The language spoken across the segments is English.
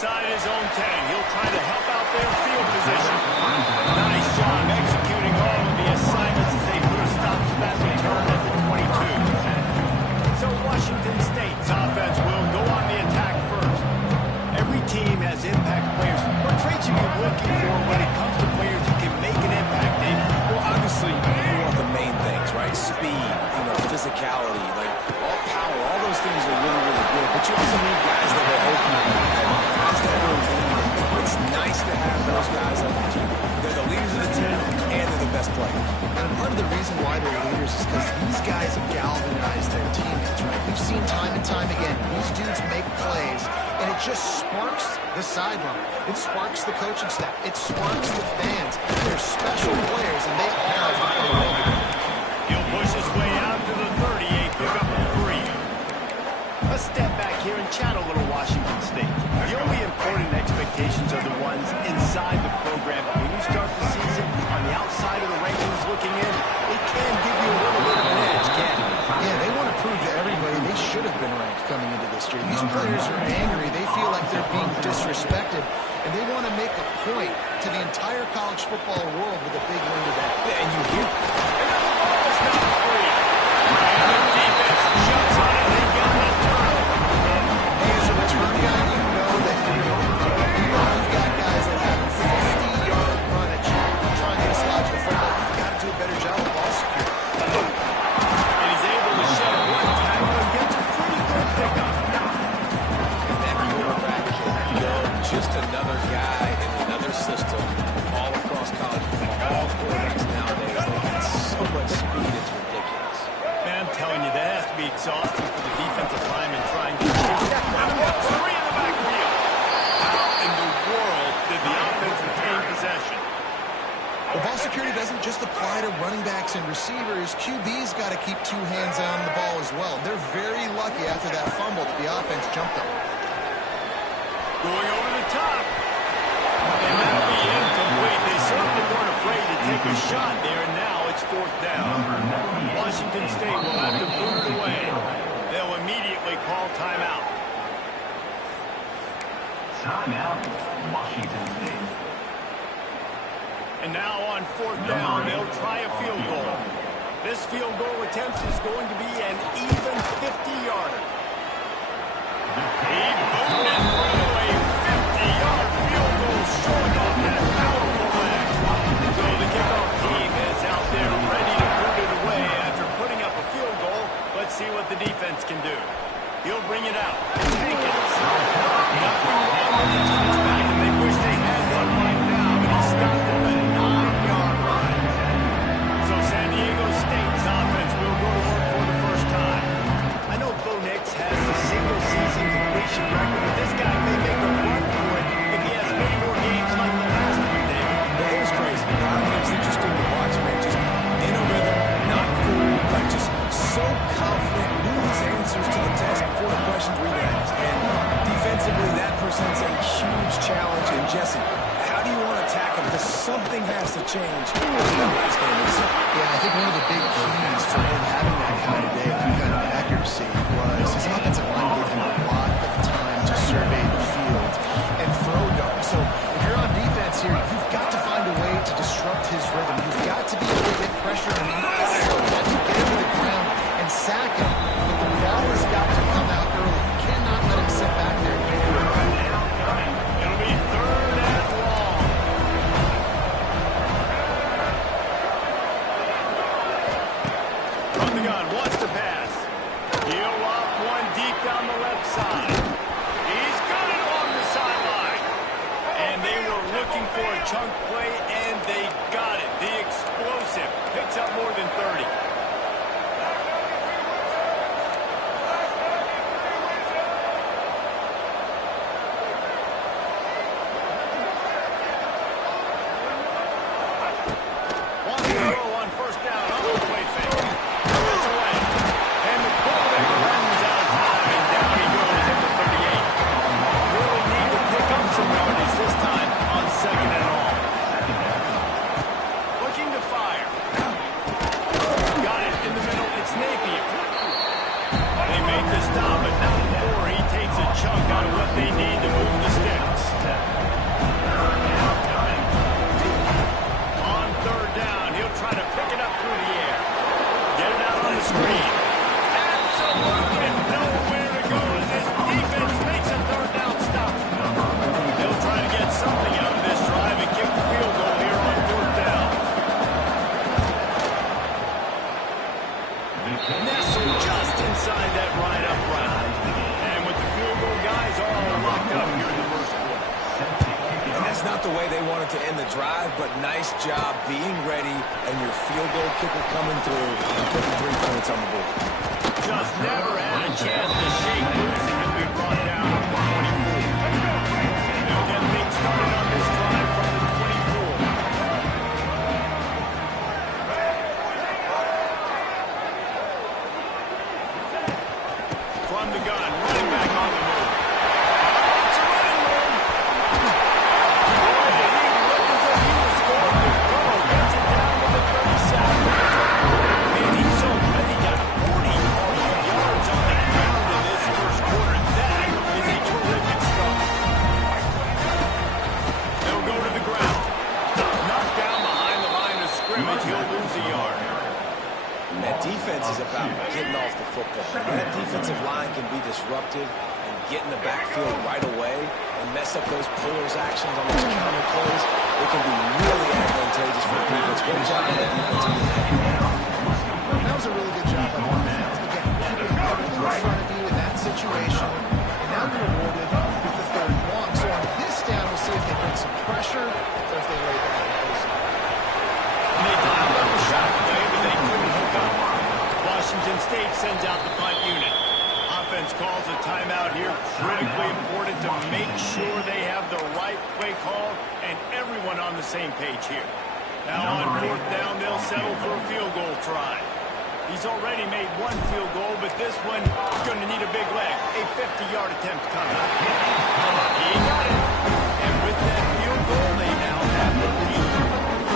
inside his own 10. He'll try to help out their field position. Nice job executing all of the assignments as they put a stop to that return at the 22. So Washington State's offense will go on the attack first. Every team has impact players. What traits are you looking for when it comes to players who can make an impact, Dave? Well, obviously, you want the main things, right? Speed, physicality, like all power, all those things are really, really good. But you also need guys that will open up, guys that will lead. It's nice to have those guys on the team. They're the leaders of the team, and they're the best players. And part of the reason why they're leaders is because these guys have galvanized their teammates, right? We've seen time and time again, these dudes make plays, and it just sparks the sideline. It sparks the coaching staff. It sparks the fans. They're special players, and they all have to play well together. He'll push his way out to the 38, pick up 3. Let's step back here and chat a little Washington State. The only important expectations are the ones inside the program. But when you start the season on the outside of the rankings looking in, it can give you a little bit of an edge, can't it? Yeah, they want to prove to everybody they should have been ranked coming into this year. These players are angry. They feel like they're being disrespected, and they want to make a point to the entire college football world with a big win today. Yeah, and you hear just another guy in another system all across college football. All quarterbacks nowadays, they got so much speed, it's ridiculous. Man, I'm telling you, that has to be exhausting for the defensive lineman trying to chase that. Three in the backfield. How in the world did the offense retain possession? Well, ball security doesn't just apply to running backs and receivers. QB's got to keep 2 hands on the ball as well. They're very lucky after that fumble that the offense jumped on. Going over the top. And that'll be incomplete. They certainly weren't afraid to take a shot there, and now it's 4th down. Washington State will have to boot it away. They'll immediately call timeout. Timeout, Washington State. And now on 4th down, they'll try a field goal. This field goal attempt is going to be an even 50-yarder. He boomed it through. Field goal short off that powerful leg. So the kickoff team is out there ready to put it away after putting up a field goal. Let's see what the defense can do. He'll bring it out. Jenkins. Nothing wrong with the touchback, and they wish they had one right now, but he stopped at a 9-yard run. So San Diego State's offense will go to work for the first time. I know Bo Nix has the single-season completion record, but this guy may make a run for it if he has many more games like the last one, David. That is crazy. It's interesting to watch, man. Just in a rhythm, not fooled, like just so confident, knew his answers to the test before the questions were even asked. And defensively, that presents a huge challenge. And Jesse, how do you want to attack him? Because something has to change. He was in the last game. Yeah, I think one of the big keys for him having that kind of day, that kind of accuracy, was his offensive line gave him a lot of time to survey the field and throw darts. So if you're on defense here, you've got to find a way to disrupt his rhythm. You've got to be able to get pressure on him. You have to get him to the ground and sack him. But the ball has got to come out early. You cannot let him sit back there and make it right. It'll be 3rd and long. From the gun, wants to pass. He'll loft one deep down the left side. He's got it along the sideline. And they were looking for a chunk play, and they got it. The explosive picks up more than 30. Wants to throw on 1st down. On the play fake. It's away. And the quarterback runs out of time, and down he goes at the 38. Really need to pick up some yardage this time on 2nd and all. Looking to fire. It's not the way they wanted to end the drive, but nice job being ready and your field goal kicker coming through and putting 3 points on the board. Just never had a chance to shake loose and he'll be brought down at the 24. They'll get things started on this drive from the 24. From the gun, running back on the move. It's a running move. Boy, he looked as if he was going to go. Gets it down to the 37. Man, he's already got 40 yards on the ground in this first quarter. That is a terrific start. They'll go to the ground. Knocked down behind the line of scrimmage. He'll lose a yard. That defense is about getting off the football. That defensive line can be disruptive and get in the backfield right away and mess up those pullers actions on those counter plays. It can be really advantageous for the defense. Great job on that defense. That was a really good job by the defense. Again, keeping everything in front of you in that situation. And now you're rewarded with the 3rd and 1. So on this down, we'll see if they bring some pressure or if they lay back and close it. They dialed up a shot play, but they couldn't hook up. Washington State sends out the punt unit. Offense calls a timeout here. Critically important to make sure they have the right play call and everyone on the same page here. Now on 4th down, they'll settle for a field goal try. He's already made 1 field goal, but this one is going to need a big leg. A 50-yard attempt coming. He got it. And with that field goal, they now have the lead.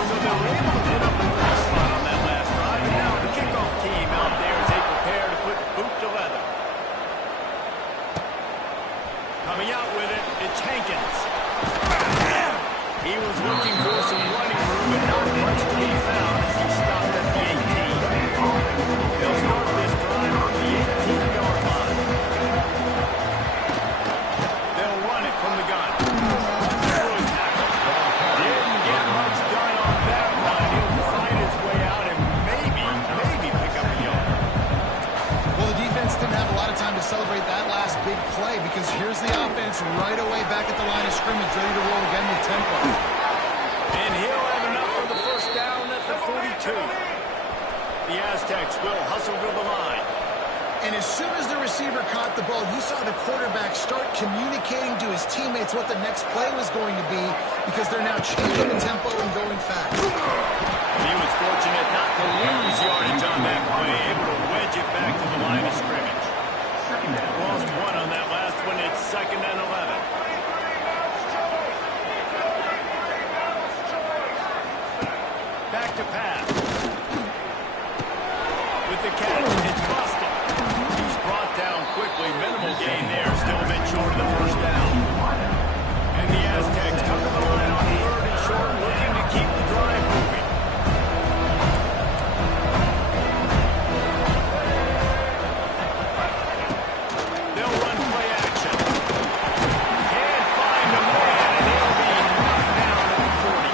So they were able to put up a nice spot on that last drive. And now the kickoff team out there as they prepare to put boot to leather. Coming out with it, it's Hankins. He was looking for some running room, but not much to be found as he stopped at the 18. They'll start this drive from the 18-yard line. They'll run it from the gun. Through a tackle. Didn't get much done on that run. He'll find his way out and maybe pick up a yard. Well, the defense didn't have a lot of time to celebrate that last big play because here's the offense right away back at the line of scrimmage, ready to roll again with tempo. And he'll have enough for the first down at the 42. The Aztecs will hustle to the line. And as soon as the receiver caught the ball, you saw the quarterback start communicating to his teammates what the next play was going to be because they're now changing the tempo and going fast. He was fortunate not to lose yardage on that play, able to wedge it back to the line of scrimmage. Lost 1 on that last one. It's 2nd and 11. Back to pass. With the catch, it's Boston. He's brought down quickly. Minimal gain there. Still a bit short of the first down. And the Aztecs come to the line on 3rd and short, looking to keep the drive moving. They'll run play action. Can't find a man, and he'll be knocked down at the 40.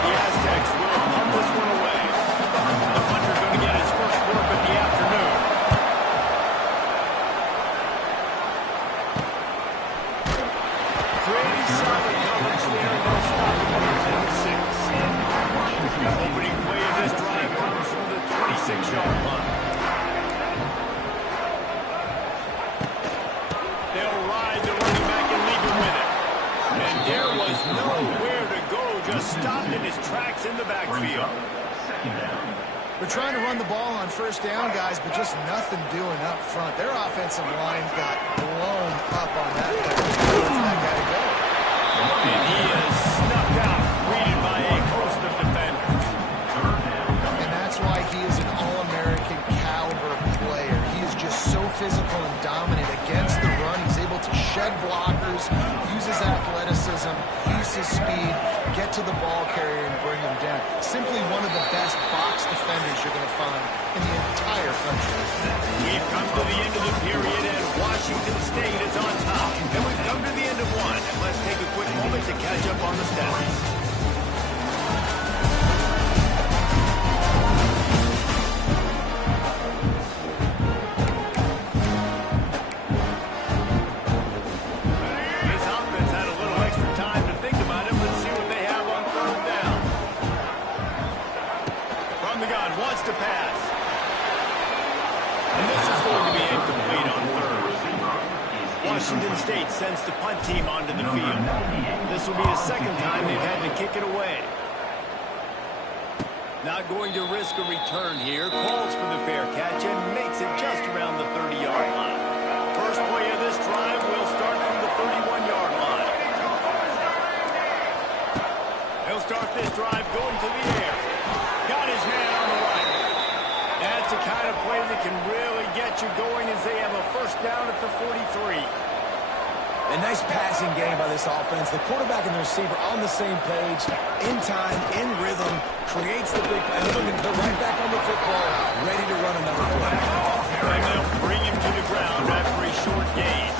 The Aztecs will punt this one away. The punter going to get his first work of the afternoon. Pretty solid coverage there. They'll stop him at the 26. The opening play of this drive comes from the 26-yard line. They'll ride the running back and leave him with it. And there was nowhere to go, just stopped in his tracks in the backfield. We're trying to run the ball on 1st down, guys, but just nothing doing up front. Their offensive line got blown up on that play. Where's that guy to go? And he is snuffed out, greeted by a host of defenders. And that's why he is an All-American caliber player. He is just so physical and dominant against the run. He's able to shed blockers, use his athleticism, use his speed, get to the ball carrier and bring him down. Simply one of the best box defenders you're going to find in the entire country. We've come to the end of the period, and Washington State is on top. And we've come to the end of 1. And let's take a quick moment to catch up on the stats. This offense had a little extra time to think about it, but sends the punt team onto the field. This will be the second time they've had to kick it away. Not going to risk a return here. Calls for the fair catch and makes it just around the 30-yard line. First play of this drive will start from the 31-yard line. He'll start this drive going to the air. Got his man on the right. That's the kind of play that can really get you going as they have a first down at the 43. A nice passing game by this offense. The quarterback and the receiver on the same page, in time, in rhythm, creates the big play. Look, they're right back on the football, ready to run another play. And they'll bring him to the ground after a short gain.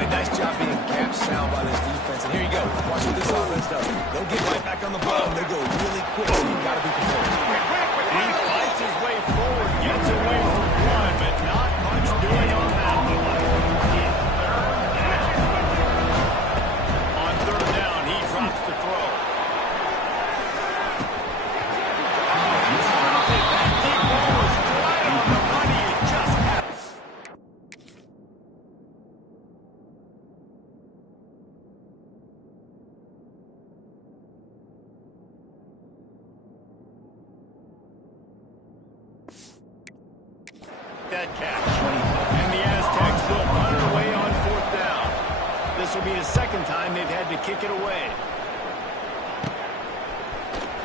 A nice job being capped sound by this defense. And here you go. Watch what this offense does. They'll get right back on the ball, and they go really quick, so you've got to be prepared. He fights his way forward, gets away from one, but not much doing on that one. On third down, he drops the throw. That deep ball was right on the money. It just happened. That catch. And the Aztecs will punt it away on fourth down. This will be the second time they've had to kick it away.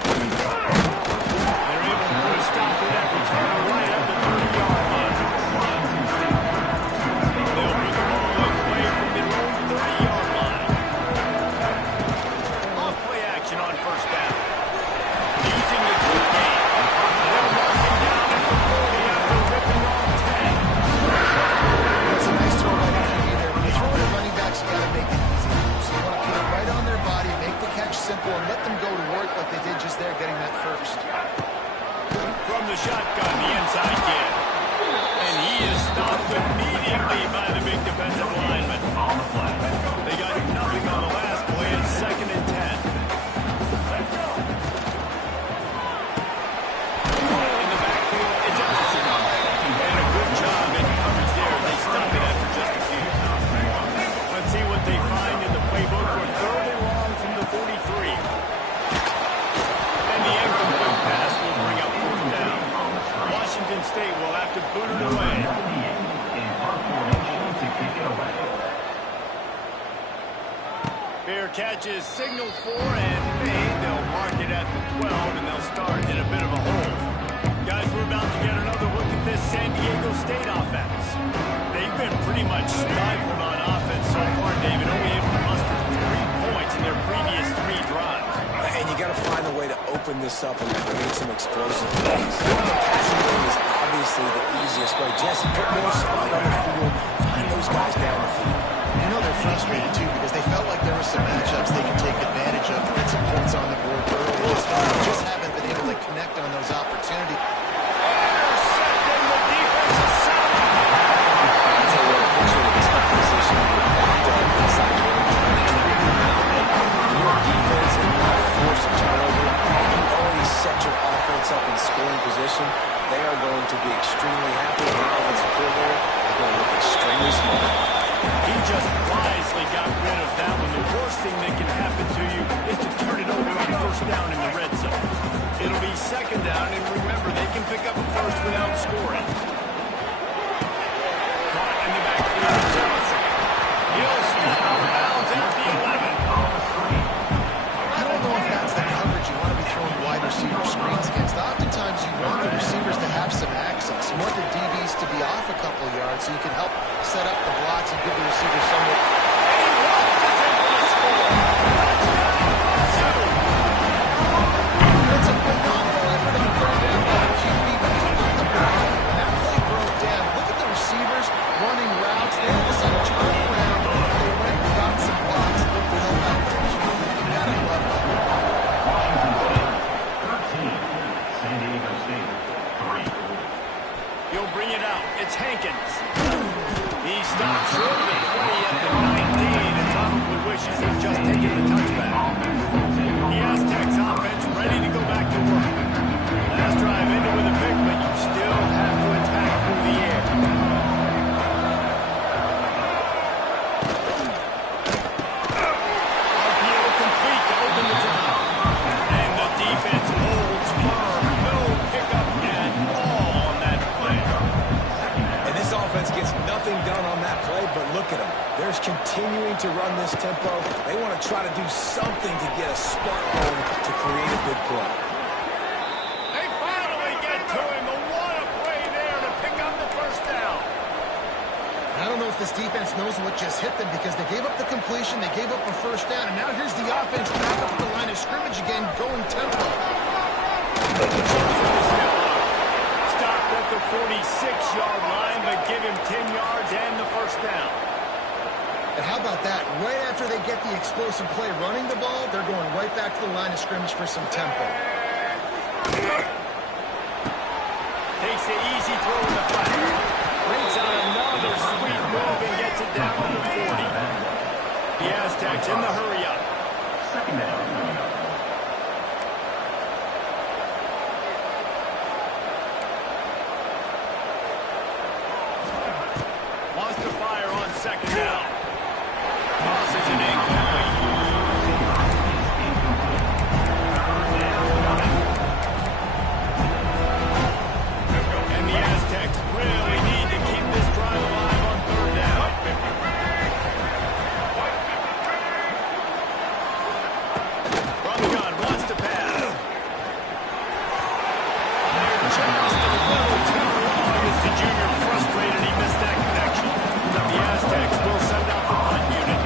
They're able to put a stop to that return right at the 30-yard line. They'll put the ball away from their own 30-yard line. Off play action on first down. Using the quick game. They'll mark him down at the 40 after ripping off 10. That's a nice throw by the QB there. When you throw to running backs, you got to make it easy. So you want to put it right on their body, make the catch simple, and let them go to work like they did just there, getting that first. From the shotgun, the inside kid. And he is stopped immediately by the big defensive lineman. They got nothing on the last play. It's 2nd and 10. In the backfield, it's Ellison. And a good job in coverage there. They stop it after just a few. Let's see what they find in the playbook for third and long from the 43. And the incomplete pass will bring up fourth down. Washington State will have to boot it away. Fair catch is signaled for and made. They'll mark it at the 12, and they'll start in a bit of a hole. Guys, we're about to get another look at this San Diego State offense. They've been pretty much stifled on offense so far, David, only able to muster 3 points in their previous 3 drives. And you got to find a way to open this up and create some explosive plays. The passing game is obviously the easiest way. Jesse, put more speed on the field. Find those guys down the field. You know they're frustrated, too, because they felt like there were some matchups they could take advantage of and get some points on the board early. They just haven't been able to connect on those opportunities. Intercepting the defensive side. I'll tell you what, it puts you in a tough position with that inside game. Your defense and not force a turnover. You always set your offense up in scoring position. They are going to be extremely happy. The offensive coordinator is going to look extremely smart. He just wisely got rid of that one. The worst thing that can happen to you is to turn it over on first down in the red zone. It'll be second down, and remember, they can pick up a first without scoring. Caught in the backfield, Johnson. He'll step out of bounds at the 11. I don't know if that's the coverage you want to be throwing wide receiver screens against. Oftentimes you want the receivers to have some access. You want the DBs to be off a couple of yards so you can help set up the blocks and give the receiver somewhere. And he launches in for the score. Touchdown, 2. It's a phenomenal effort on third down by the QB, but he got the ball. That Just continuing to run this tempo. They want to try to do something to get a spark going to create a big play. They finally get to him. And what a play there to pick up the first down. I don't know if this defense knows what just hit them because they gave up the completion, they gave up a first down, and now here's the offense back up at the line of scrimmage again, going tempo. Stopped at the 46-yard line, but give him 10 yards and the first down. And how about that? Right after they get the explosive play running the ball, they're going right back to the line of scrimmage for some tempo. Takes the easy throw in the flat. Brings out another sweet move and gets it down to the 40. The Aztecs in the hurry up. Second down. Wants to fire on second down. Tosses it incomplete. And the Aztecs really need to keep this drive alive on third down. From the gun, wants to pass. Just a little too long as the junior frustrated. He missed that connection. But the Aztecs will send out the punt unit.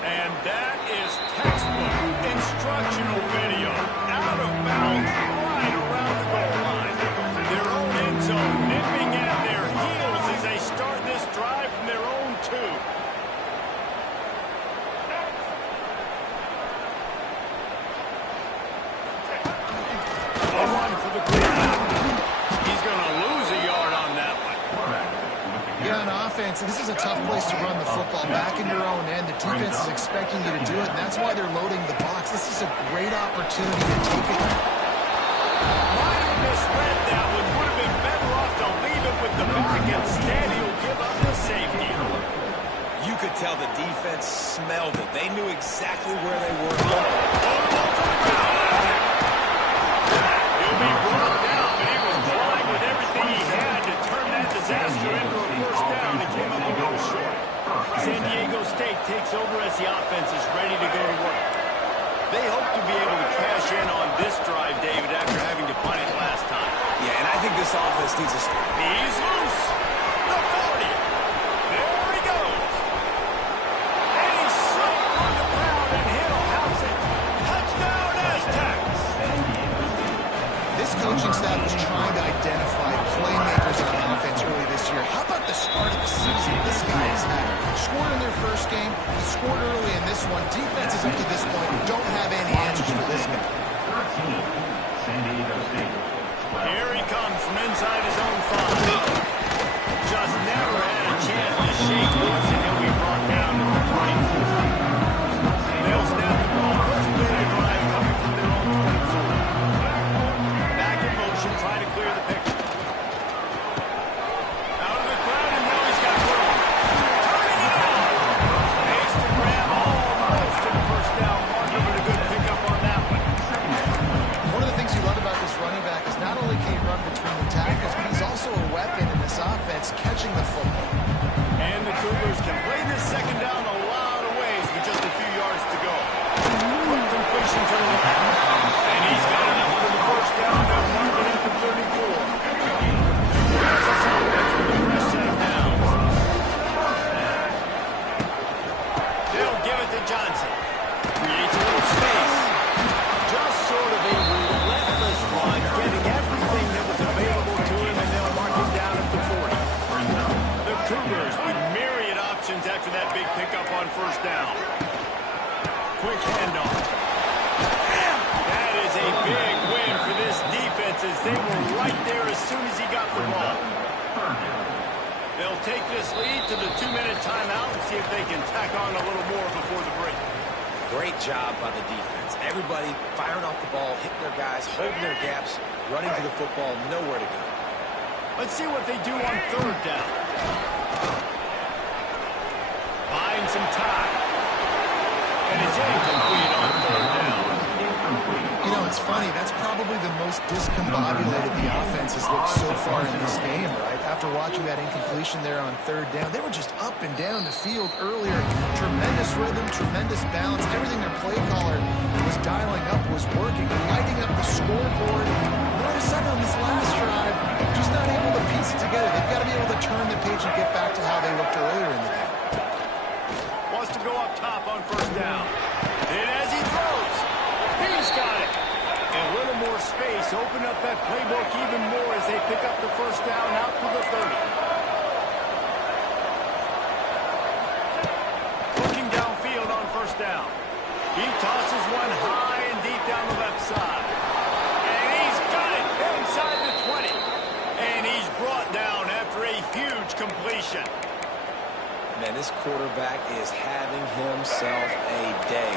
And that is textbook instructional video. Out of bounds, right around the goal line. Their own end zone, nipping at their heels as they start this drive from their own 2. A run for the green. He's going to lose a yard on that one. Yeah, on offense, this is a tough place to run the football. Back in your own end, the defense is expecting you to do it, and that's why they're loading the box. This is a great opportunity to take it. Might have misread that one. Would have been better off to leave it with the back. Instead, he'll give up the safety. You could tell the defense smelled it. They knew exactly where they were. He'll be brought down, but he was flying with everything he had to turn that disaster into a first down and came up a little short. San Diego State takes over as the offense is ready to go to work. They hope to be able to cash in on this drive, David, after having to punt it last time. Yeah, and I think this offense needs a start. He's loose. The 40. There he goes. And he's slipped through the crowd, and he'll house it. Touchdown, Aztecs. This coaching staff was trying to identify playmakers on offense early this year. How about the start of the season this guy has had? Scored in their first game, he scored early in this one. Defenses up to this point don't have any answers for this guy. 13, San Diego State. Here he comes from inside his own 5. Just never had a chance to shake loose, and he'll be brought down to the 24. They'll snap the ball. First play of the drive coming from their own 24. Back in motion, trying to clear the picture. Out of the crowd, and now he's got room. Turning it out. Makes the grab almost to the first down marker, but a good pickup on that one. One of the things you love about this running back is not only can he run between the tackles, but he's also a weapon in this offense, catching the football. And the Cougars can play this second down a lot of ways with just a few yards to go. Quick completion to the left. And he's got enough for the first down. They'll mark it at the 34. That's a fresh set of downs. They'll give it to Johnson. Creates a little space. Just sort of a relentless run, getting everything that was available to him, and they'll mark him down at the 40. The Cougars with myriad options after that big pickup on first down. Quick handoff. That is a big win for this defense as they were right there as soon as he got the ball. They'll take this lead to the 2-minute timeout and see if they can tack on a little more before the break. Great job by the defense. Everybody firing off the ball, hitting their guys, holding their gaps, running to the football, nowhere to go. Let's see what they do on third down. Buying some time. And it's incomplete on third down. You know, it's funny. That's probably the most discombobulated the offense has looked so far in this game, right? After watching that incompletion there on third down, they were just up and down the field earlier. Tremendous rhythm, tremendous balance. Everything their play caller was dialing up was working, lighting up the scoreboard. All of a sudden on this last drive, just not able to piece it together. They've got to be able to turn the page and get back to how they looked earlier in the game. Wants to go up top on first down. And as he throws, he's got it. And a little more space. Open up that playbook even more as they pick up the first down out to the 30. Looking downfield on first down. He tosses one high and deep down the left side. And he's got it inside the 20. And he's brought down after a huge completion. Man, this quarterback is having himself a day.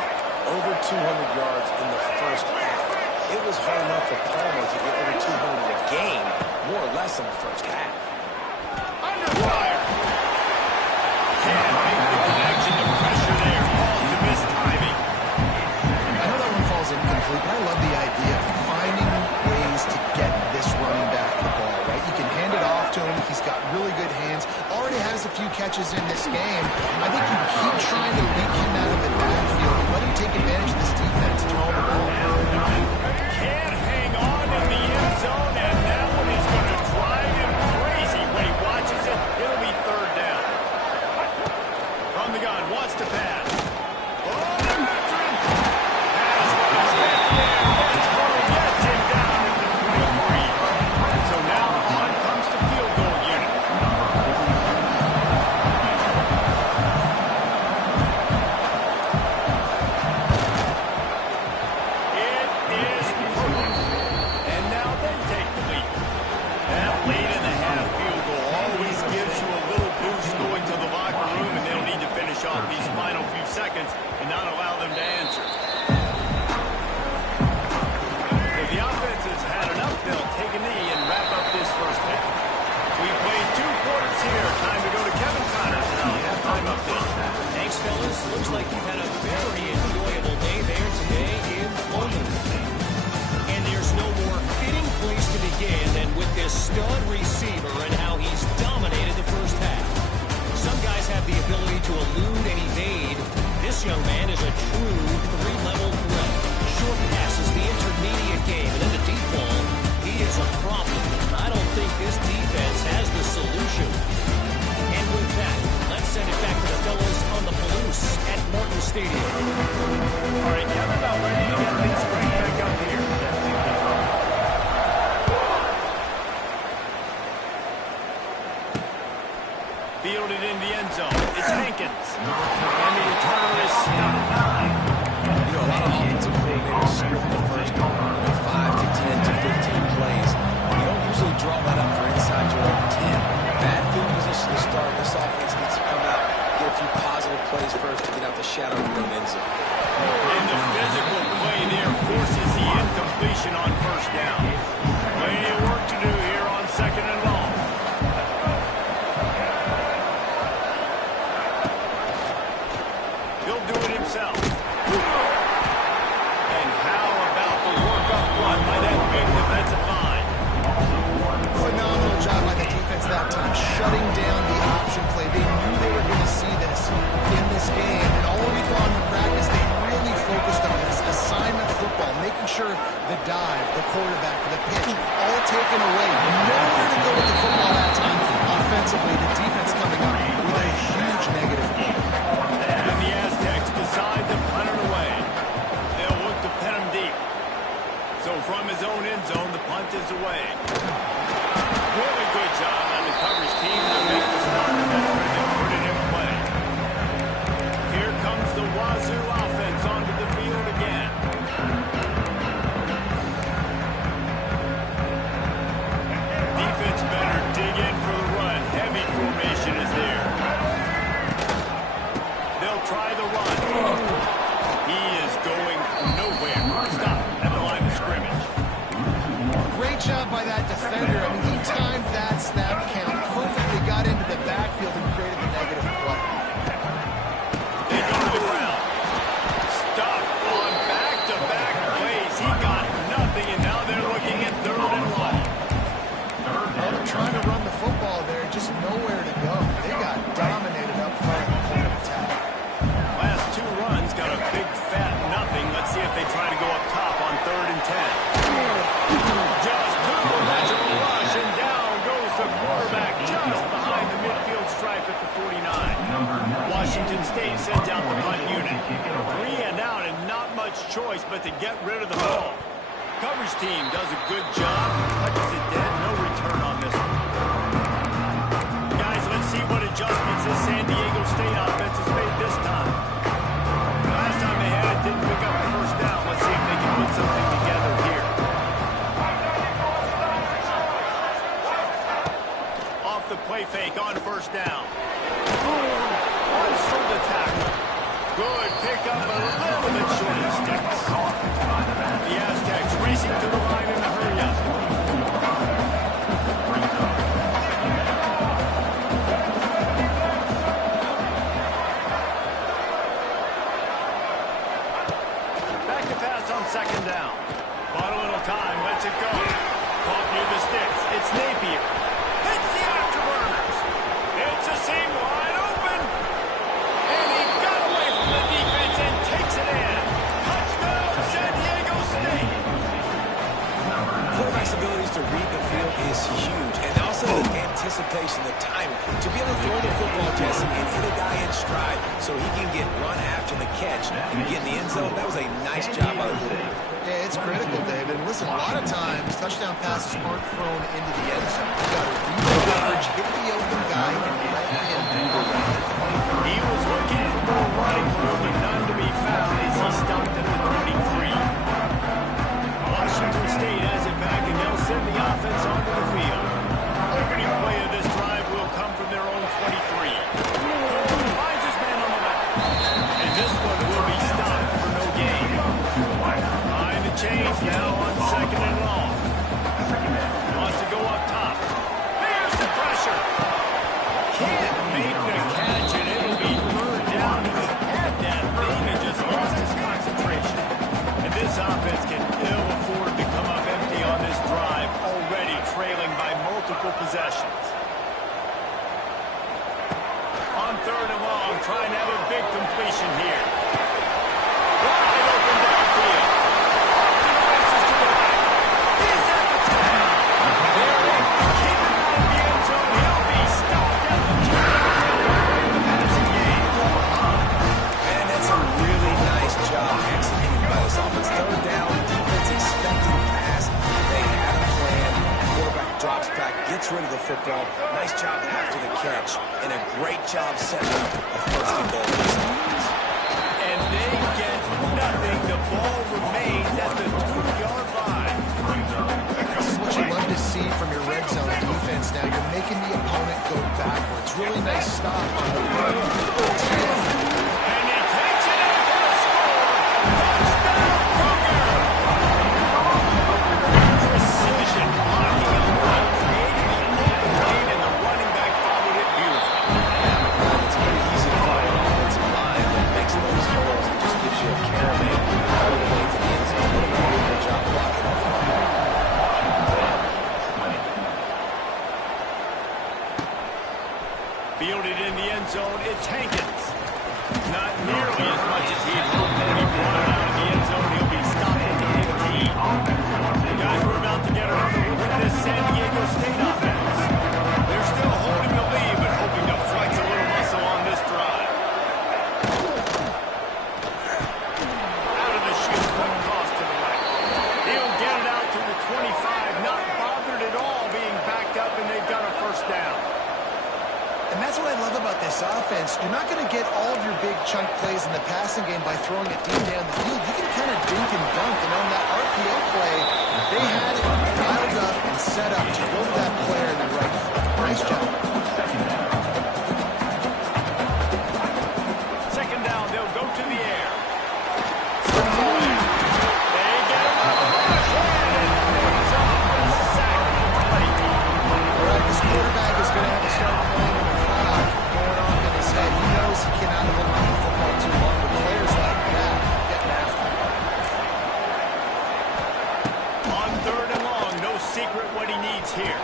Over 200 yards in the first half. It was hard enough for Palmer to get over 200 a game, more or less in the first half. Under fire. Can't make the connection. The pressure there falls to miss timing. I know that one falls incomplete, but I love the idea of finding ways to get this running back the ball, right? You can hand it off to him. He's got really good hands. Already has a few catches in this game. I think you keep trying to leak him out of the backfield and let him take advantage of this defense throwing the ball. Can't hang on in the end zone, and that one is going to drive him crazy when he watches it. It'll be third down. From the gun, wants to pass. Oh, the veteran has got it there. That's home. Gets him down at the 23. So now on comes the field goal unit. It is perfect. And now they take the lead. That late in the half field goal always gives you a little boost going to the locker room, and they'll need to finish off these final few seconds and not allow them to answer. If the offense has had enough, they'll take a knee and wrap up this first half. We've played 2 quarters here. Time to go to Kevin Connors and our halftime update. Thanks, fellas. Looks like you've had a very enjoyable day there today in Wilmington. And there's no more fitting place to begin than with this stud receiver and how he's dominated the first half. Some guys have the ability to elude and evade. This young man is a true 3-level threat. Short passes, the intermediate game, and then the deep ball. He is a problem. I don't think this defense has the solution. And with that, let's send it back to the fellas on the Palouse at Martin Stadium. All right, Kevin, about ready to get things right back up here. Fielded in the end zone. It's Hankins. And the returner is stopped. You know, a lot of offensive coordinators script the first 5 to 10 to 15 plays. You don't usually draw that up for inside your own 10. Bad field position to start. This offense needs to come out, get a few positive plays first to get out the shadow of your own end zone. And the physical play there forces the incompletion on first down. Plenty of work to do here on second and long. He'll do it himself. And how about the work up front by that big defensive line? Phenomenal job by the defense that time, shutting down the option play. They knew they were going to see this in this game, and all week long in practice, they really focused on this assignment football, making sure the dive, the quarterback, the pitch, all taken away. Nowhere to go with the football that time. Offensively, the defense coming up with a huge negative play. And the Aztecs decide to punt it away. They'll look to pin him deep. So from his own end zone, the punt is away. Really good job on the coverage team to make the stop and put it in play. Here comes the Wazoo offense onto the field again. Defense better dig in for the run. Heavy nowhere to go. They got dominated up front at the point of attack. Last 2 runs got a big fat nothing. Let's see if they try to go up top on 3rd and 10. Just too much of a rush, and down goes the quarterback just behind the midfield stripe at the 49. Washington State sends out the punt unit. 3 and out, and not much choice but to get rid of the ball. Coverage team does a good job. Touches it dead. No return on this one. Guys, let's see what adjustments this San Diego State offense has made this time. Last time they had it, didn't pick up the first down. Let's see if they can put something together here. Off the play fake on 1st down. Runs from the tackle. Good pickup, a little bit short of sticks. The Aztecs racing to the line in a hurry-up. Back to pass on 2nd down. Bought a little time, lets it go. Caught near the sticks. It's Napier. Hits the afterburners. It's a seam wide open. And he got away from the defense and takes it in. Touchdown, San Diego State. Quarterback's abilities to read the field is huge, and also the anticipation, the timing. To be able to throw the football, Jesse, and hit a guy in stride so he can get run after the catch and get in the end zone, that was a nice job by the quarterback. Yeah, it's critical, David. Listen, a lot of times, touchdown passes aren't thrown into the end zone. You got to read the coverage, hit the open guy, and let him move around. He was looking for more running room, but none to be found as he stopped at the 33. Washington State has it back, and they'll send the offense onto the field. Opening play of this drive will come from their own 23. Finds his man on the left. And this one will be stopped for no gain. Behind the chains now on 2nd and long. Wants to go up top. There's the pressure. Can't make the catch, and it'll be third down. He had that thing and just lost his concentration. And this offense can ill afford to come up empty on this drive, already trailing by multiple possessions. On 3rd and long, trying to have a big completion here. Wide open downfield. Off the races to the right. He's at the 10. There it is. Keep it out of the end zone. He'll be stopped at the 20 in the passing game. And that's a really nice job executed by this offense. 3rd down, defense expecting pass. They have a plan. Quarterback drops back, gets rid of the football. Nice job after the catch, and a great job setting up a 1st and goal for this offense. And they get nothing. The ball remains at the 2-yard line. This is what you love to see from your red zone defense now. You're making the opponent go backwards. Really nice stop on the run. And he takes it in for the score. Touchdown, Kruger. Precision blocking up front, creating the open lane, and the running back followed it beautifully. It's pretty easy to find an offensive line that makes those throws and just gives you a caravan all the way to the end zone. What a wonderful job blocking up front. Fielded in the end zone, it's Hankins. Not nearly as much as he'd hoped when he brought it out of the end zone. He'll be stopped at the 15. Guys, we're about to get another look at this San Diego State offense. They're still holding the lead, but hoping to flex a little muscle on this drive. Out of the chute, quick toss to the right. He'll get it out to the 25, not bothered at all being backed up, and they've got a 1st down. And that's what I love about this offense. You're not going to get all of your big chunk plays in the passing game by throwing it deep down the field. You can kind of dink and dunk. And on that RPO play, they had it dialed up and set up to go to that player in the right foot. Nice job. 2nd down, they'll go to the air. They get him on the rush, and it picks off the sack of the play. All right, this quarterback is going to have to start playing with the clock going off in his head. He knows he cannot hold on to the football too long with players like that getting after him. On 3rd and long, no secret what he needs here.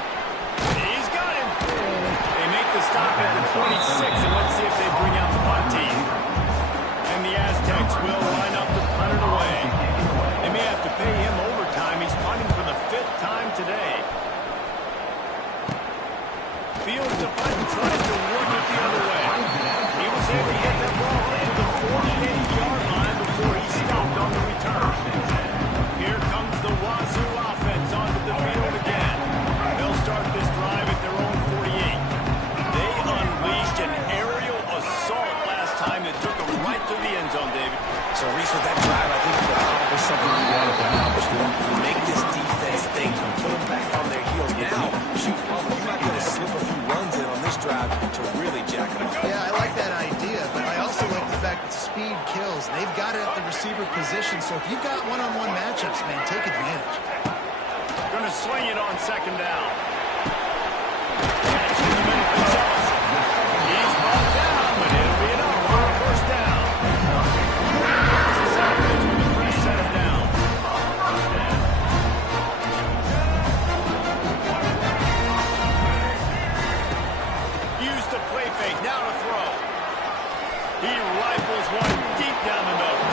He's got him. end zone, David. So, Reese, with that drive, I think we've accomplished something we wanted to accomplish. To make this defense think, put them back on their heels. Now, shoot, you might be able to slip a few runs in on this drive to really jack it up. Yeah, I like that idea, but I also like the fact that speed kills. They've got it at the receiver position, so if you've got one-on-one matchups, man, take advantage. Going to swing it on second down. Catch in the middle. It's awesome. He's brought down, but it'll be enough for a first down. Here's the Savage with a fresh set of down. Use the play fake. Now to throw. He rifles one deep down the middle.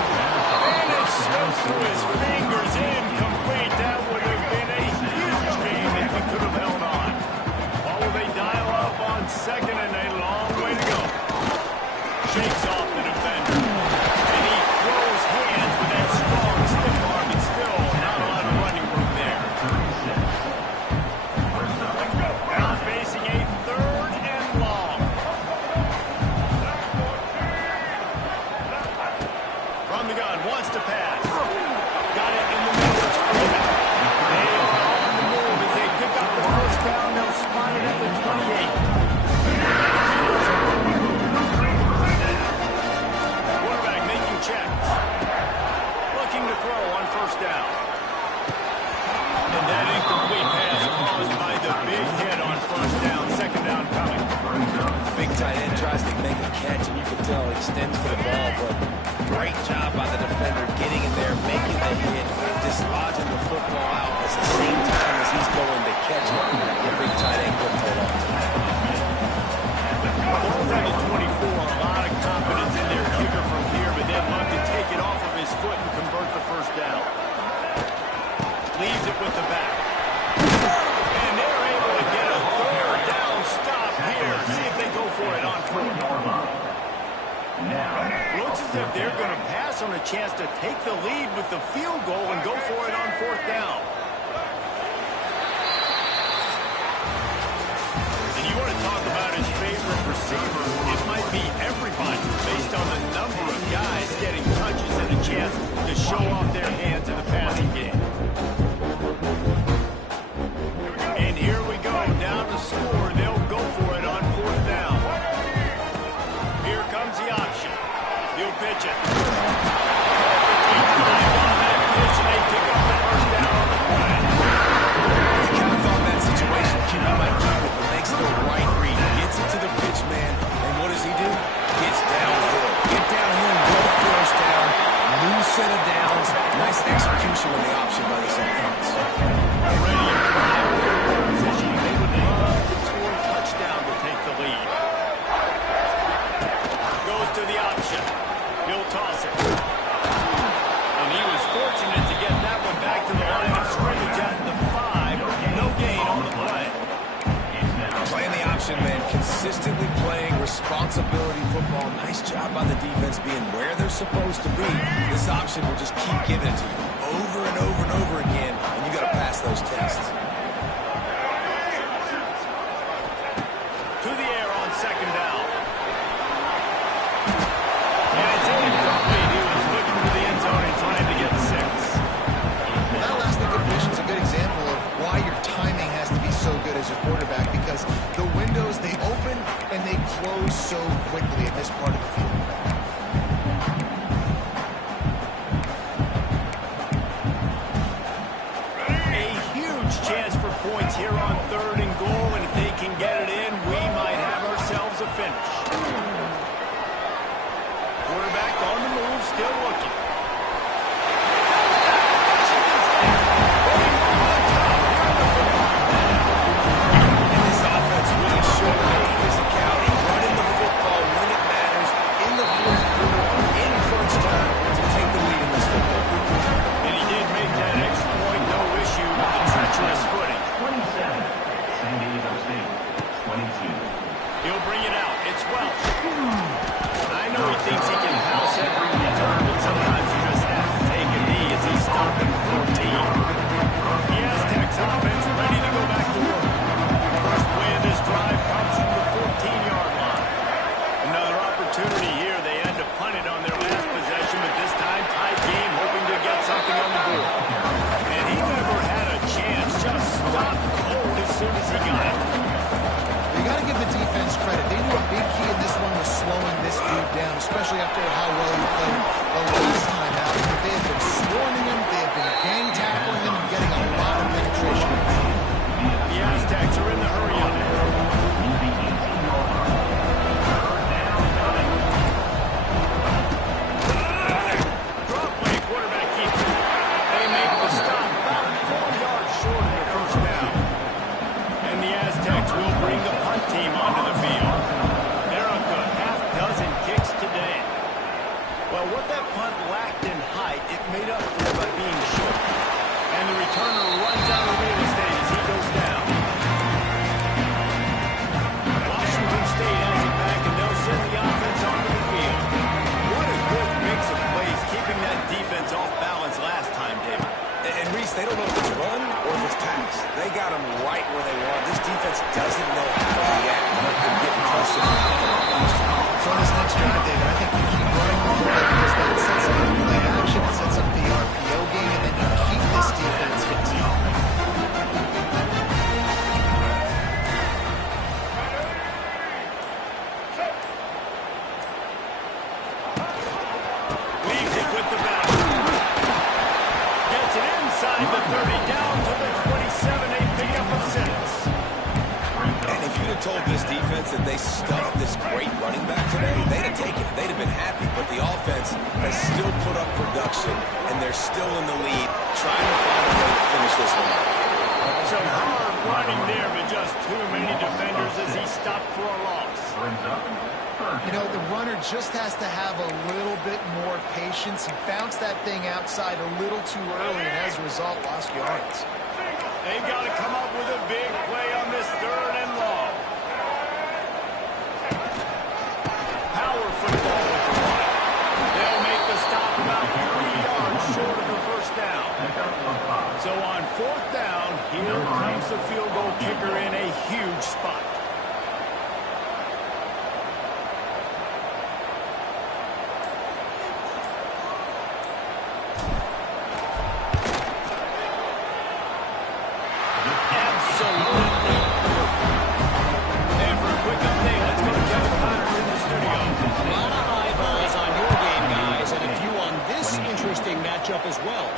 And it slips through his fingers. Incomplete. That would have been a huge game if he could have held on. What will they dial up on second and a long way to go? Shakes off the defender. And he throws hands with that strong stiff arm. It's still not a lot of running room there. Now facing a third and long. From the gun, wants to pass. Got it in the middle. It's Foreman. They are on the move as they pick up the first down. They'll spot it at the 28. Quarterback making checks. Looking to throw on first down. And that incomplete pass caused by the big hit on first down. Second down coming. Big tight end tries to make a catch, and you can tell he extends for the ball, but great job by the defender getting in there, making the hit, dislodging the football out at the same time as he's going to catch it. The big tight end couldn't hold on to it. Ball from the 24, a lot of confidence in their kicker from here, but they'd love to take it off of his foot and convert the first down. Leaves it with the back. And they're able to get a third down stop here. See if they go for it on fourth. Looks as if they're going to pass on a chance to take the lead with the field goal and go for it on fourth down. And you want to talk about his favorite receiver, it might be everybody based on the number of guys getting touches and a chance to show off their hands in the passing game. And here we go, down to score. They'll go for it on fourth down. Here comes the option. He'll pitch it. Perfectly timed on that pitch, and they pick up the first down on the play. You kind of thought that situation, Cuba might keep it, but makes the right read. Gets it to the pitch man, and what does he do? Gets downhill. Get downhill and go first down. New set of downs. Nice execution on the option by this offense. Already in prime position, they would love to score a touchdown to take the lead. Goes to the option. He'll toss it. And he was fortunate to get that one back to the line of scrimmage at the 5. No gain on the play. Playing the option, man. Consistently playing responsibility football. Nice job by the defense being where they're supposed to be. This option will just keep giving it to you over and over and over again, and you got to pass those tests. To the air on second down. And it's incomplete. He was looking for the end zone and trying to get 6. That last incompletion is a good example of why your timing has to be so good as a quarterback, because the windows, they open and they close so quickly in this part of the field. A huge chance for points here on third and goal, and if they can get it in, we might have ourselves a finish. Quarterback on the move, still looking. And this offense really showed their physicality, running the football when it matters, in the fourth quarter, in crunch time, to take the lead in this football game. And he did make that extra point, no issue with the treacherous footing. 27, San Diego State, 22. He'll bring it out. It's Welch. I know he thinks he can house every return, but sometimes you just have to take a knee as he's stopping 14. He has Tech's offense ready to go back to work. First play of this drive comes from the 14-yard line. Another opportunity here. They had to punt it on their last possession. have told this defense that they stuffed this great running back today, they'd have taken it. They'd have been happy. But the offense has still put up production, and they're still in the lead, trying to find a way to finish this one out. Some hard running there, but just too many defenders as he stopped for a loss. You know, the runner just has to have a little bit more patience. He bounced that thing outside a little too early, and as a result, lost yards. They've got to come up with a big play on this 3rd and long. Power football with the run. They'll make the stop about 3 yards short of the first down. So on 4th down, here comes the field goal kicker in a huge spot. As well.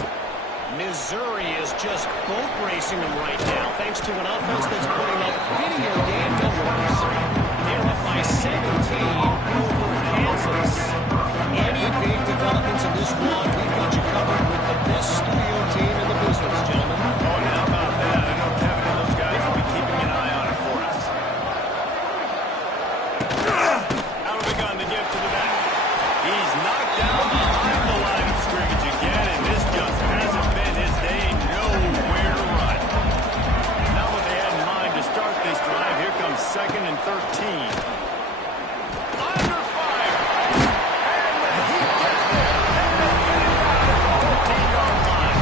Missouri is just boat racing them right now, thanks to an offense that's putting up video game numbers. They're up by 17 over Kansas. Any big developments in this one, we've got you covered with the best studio team in the business, gentlemen. Oh, and how about that? I know Kevin and those guys will be keeping an eye on it for us. Out of the gun to give to the back. He's knocked down behind the line of scrimmage again, and this just hasn't been his day. Nowhere to run. Not what they had in mind to start this drive. Here comes 2nd and 13. Under fire. And the heat gets there. And they get it down at the 14-yard line.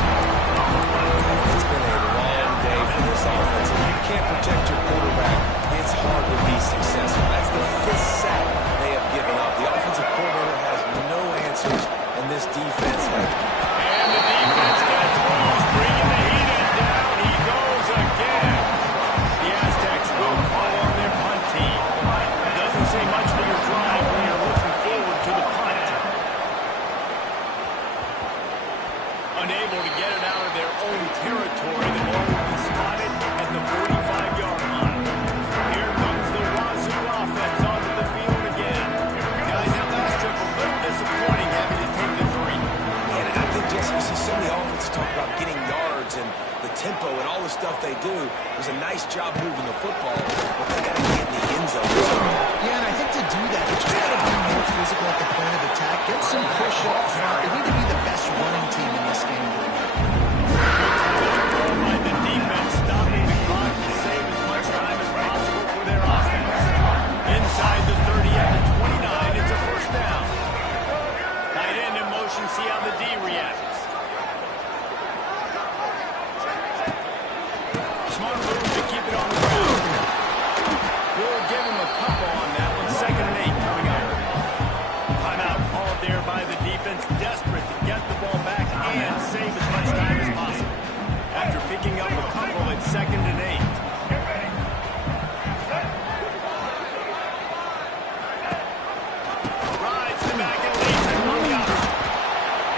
It's been a long day for this offense. If you can't protect your quarterback, it's hard to be successful. That's the 5th sack they have given up. The offensive coordinator has no answers, and this defense has. And the defense gets loose, bringing the heat in down. He goes again. The Aztecs will call on their punt team. Doesn't say much for your drive when you're looking forward to the punt. Unable to get it out of their own territory, the ball will be spotted at the 45-yard line. Here comes the Wazoo offense onto the field again. Guys, that last trip a little disappointing having to take the 3. And I think, Jesse, you see so many offenses talk about getting yards and the tempo and all the stuff they do. It was a nice job moving the football, but they got to get in the end zone. Yeah, and I think to do that, they just got to be more physical at the point of attack, get some push up front. They need to be the best running team in this game. The defense stopping the clock to save as much time as possible for their offense. Inside the 30 at the 29, it's a first down. Tight end in motion, see how the D reacts. Smart move to keep it on the ground. We'll give him a couple on that one. 2nd and 8 coming up. Timeout called there by the defense, desperate to get the ball back and save as much time as possible. After picking up a couple at 2nd and 8. Rides the back and leads it on the option.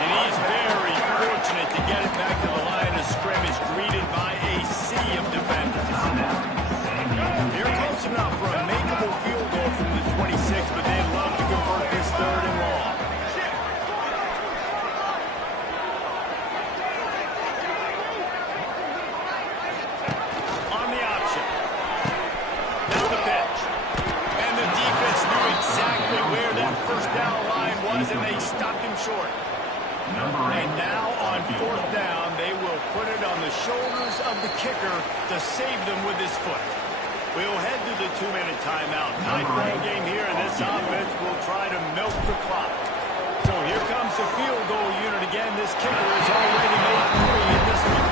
And he's very fortunate to get it back to the line of scrimmage, greeted by a sea of defenders. They're close enough for a makeable field goal from the 26, but they'd love to convert this 3rd and long. On the option. Now the pitch. And the defense knew exactly where that first down line was, and they stopped him short. And now on 4th down, they will put it on the shoulders of the kicker to save them with his foot. We'll head to the 2-minute timeout. Tight ball game here, and this offense will try to milk the clock. So here comes the field goal unit again. This kicker has already made 3 in this one.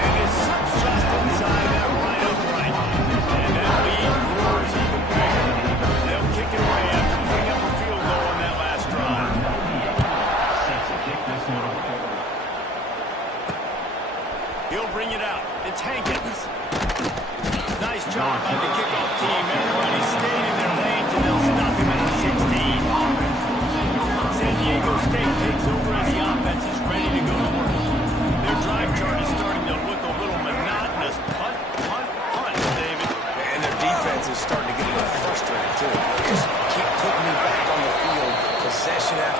And it slips just inside that right upright. And that lead grows even bigger. They'll kick it away after putting up a field goal on that last drive. He'll bring it out. It's Hankins. Nice job by the kickoff team. Everybody stayed in their lanes, and they'll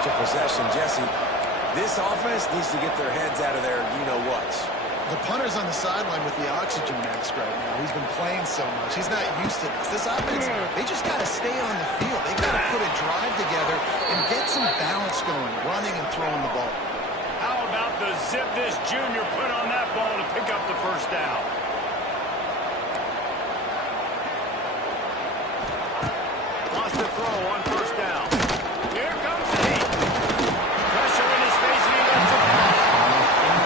after possession. Jesse, this offense needs to get their heads out of their you-know-whats. The punter's on the sideline with the oxygen mask right now. He's been playing so much. He's not used to this. This offense, they just got to stay on the field. They got to put a drive together and get some balance going, running and throwing the ball. How about the zip this junior put on that ball to pick up the first down? Lost the throw on first down. Here comes he. Pressure in his face, and he lets it go.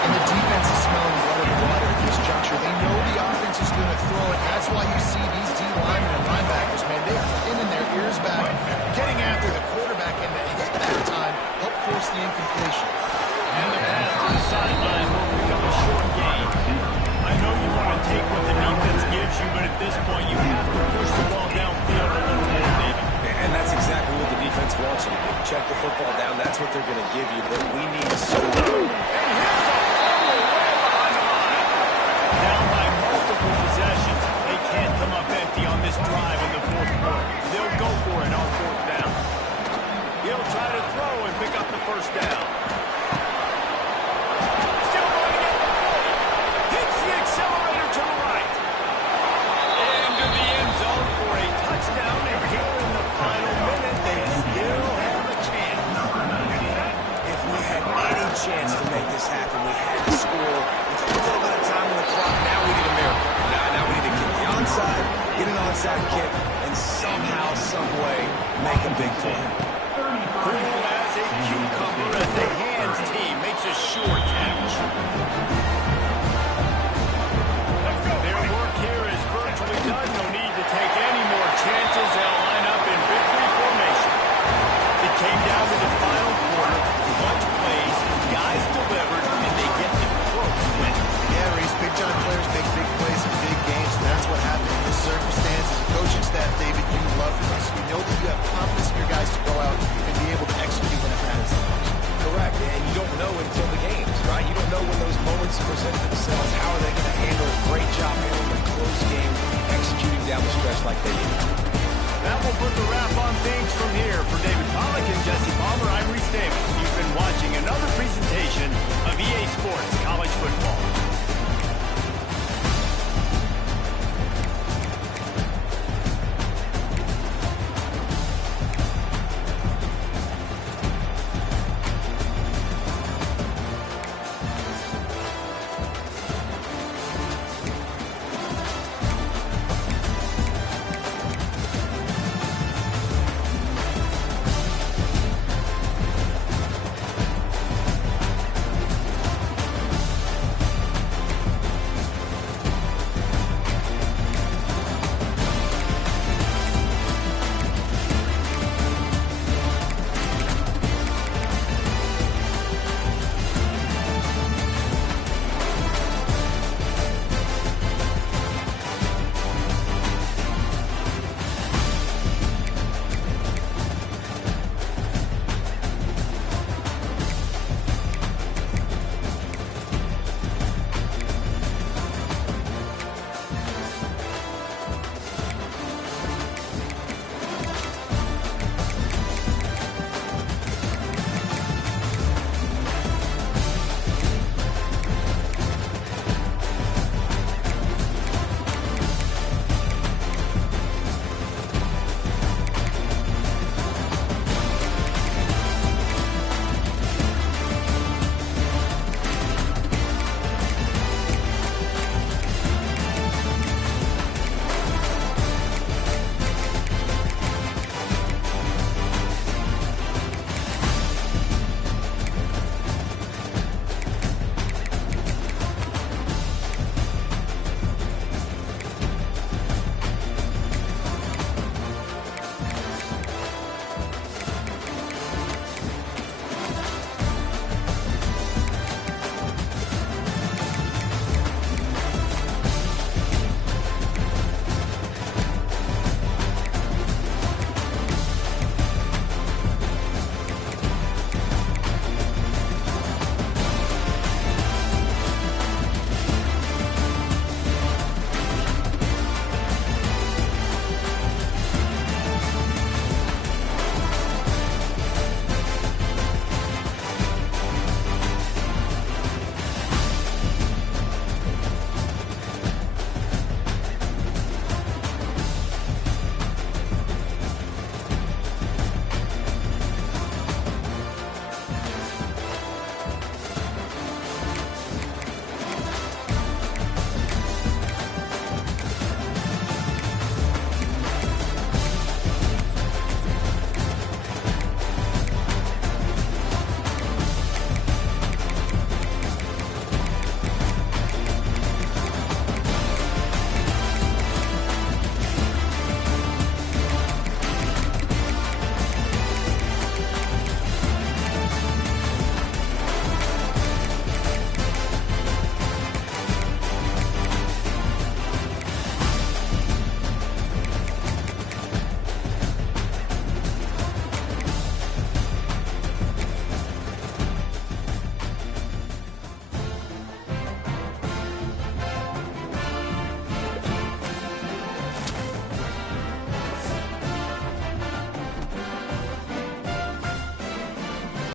And the defense is smelling blood in the water at this juncture. They know the offense is going to throw it. That's why you see these D linemen and linebackers, man, they are pinning their ears back, getting after the quarterback, and to hit that time, help force the incompletion. And the pass to the sideline will become a short gain. I know you want to take what the defense gives you, but at this point, you have to push the ball downfield a little more, David. And that's exactly what the defense wants you to do. Check the football down. That's what they're going to give you, but we need so much. And here's a fumble way behind the line. Down by multiple possessions. They can't come up empty on this drive in the fourth quarter. They'll go for it on fourth down. He'll try to throw and pick up the first down. Still running at the 40. Hits the accelerator to the right. Into the end zone for a touchdown. And here in the final minute, they still have a chance. If we had any chance to make this happen, we had to score with a little bit of time on the clock. Now we need a miracle. Now we need to kick the onside, get an onside kick, and somehow, some way, make a big play. Cool as a cucumber as they